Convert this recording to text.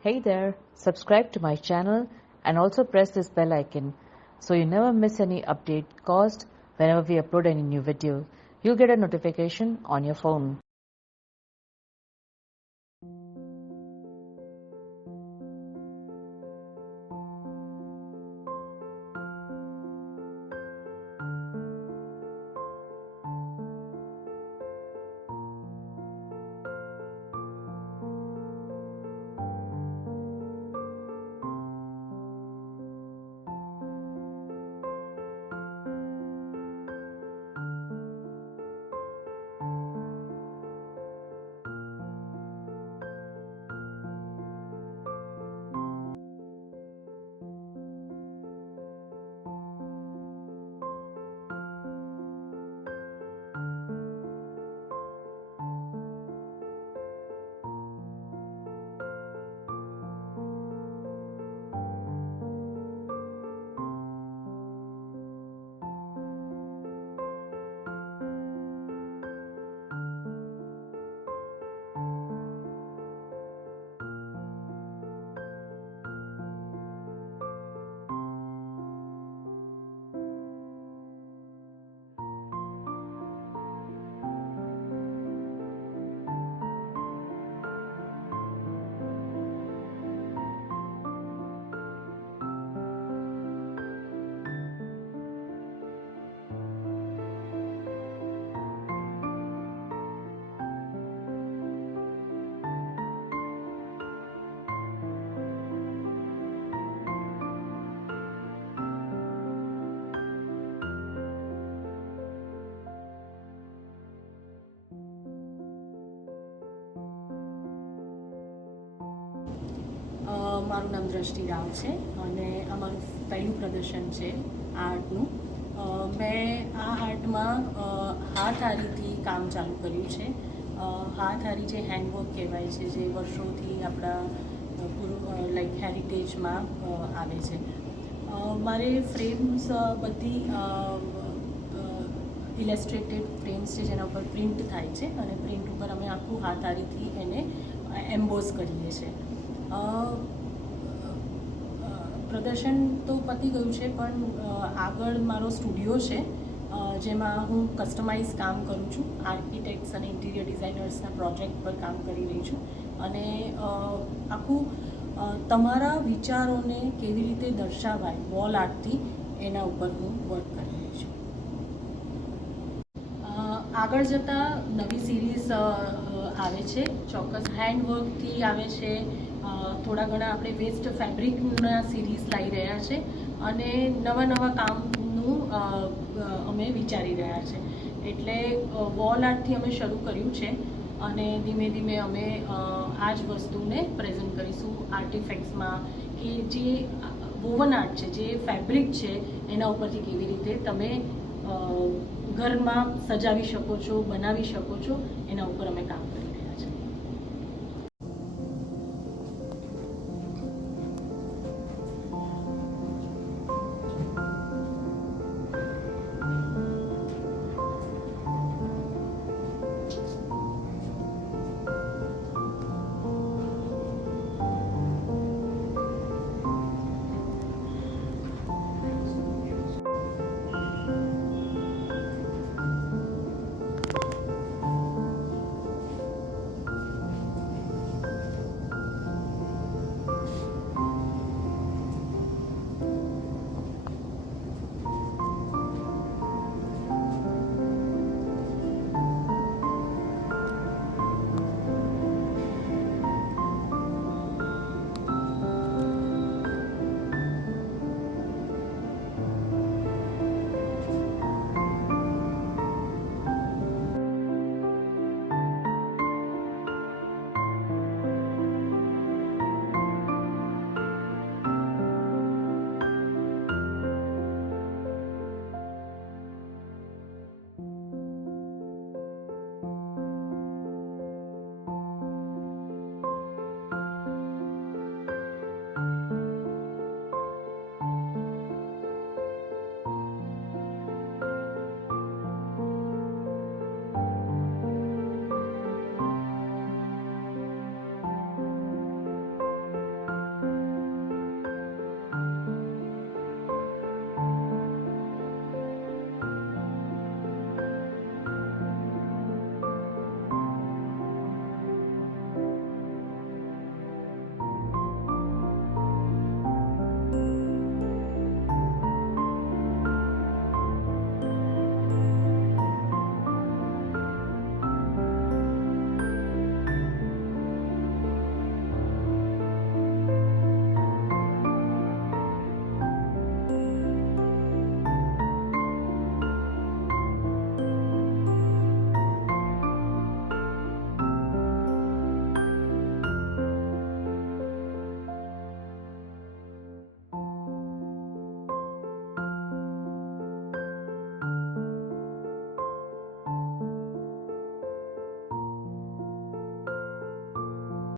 Hey there, subscribe to my channel and also press this bell icon so you never miss any update caused whenever we upload any new video. You'll get a notification on your phone. મારું નામ દ્રષ્ટિ રાવ છે અને અમારું પહેલું પ્રદર્શન છે આર્ટનું. મેં આ આર્ટમાં હાથારીથી કામ ચાલુ કર્યું છે. હાથારી જે હેન્ડવર્ક કહેવાય છે, જે વર્ષોથી આપણા લાઈક હેરિટેજમાં આવે છે. મારે ફ્રેમ્સ બધી ઇલેસ્ટ્રેટેડ ફ્રેમ્સ છે જેના ઉપર પ્રિન્ટ થાય છે અને પ્રિન્ટ ઉપર અમે આખું હાથારીથી એને એમ્બોઝ કરીએ છીએ. પ્રદર્શન તો પતી ગયું છે, પણ આગળ મારો સ્ટુડિયો છે જેમાં હું કસ્ટમાઇઝ કામ કરું છું. આર્કિટેક્ટ્સ અને ઇન્ટિરિયર ડિઝાઇનર્સના પ્રોજેક્ટ પર કામ કરી રહી છું અને આખું તમારા વિચારોને કેવી રીતે દર્શાવાય વોલ આર્ટથી એના ઉપર હું વર્ક કરી રહી છું. આગળ જતાં નવી સિરીઝ આવે છે, ચોક્કસ હેન્ડવર્કથી આવે છે. થોડા ઘણા આપણે વેસ્ટ ફેબ્રિકના સિરીઝ લાવી રહ્યા છે અને નવા કામનું અમે વિચારી રહ્યા છે. એટલે વોલ આર્ટથી અમે શરૂ કર્યું છે અને ધીમે ધીમે અમે આ જ વસ્તુને પ્રેઝન્ટ કરીશું આર્ટિફેક્ટ્સમાં, કે જે વોવન આર્ટ છે, જે ફેબ્રિક છે, એના ઉપરથી કેવી રીતે તમે ઘરમાં સજાવી શકો છો, બનાવી શકો છો, એના ઉપર અમે કામ કરીએ.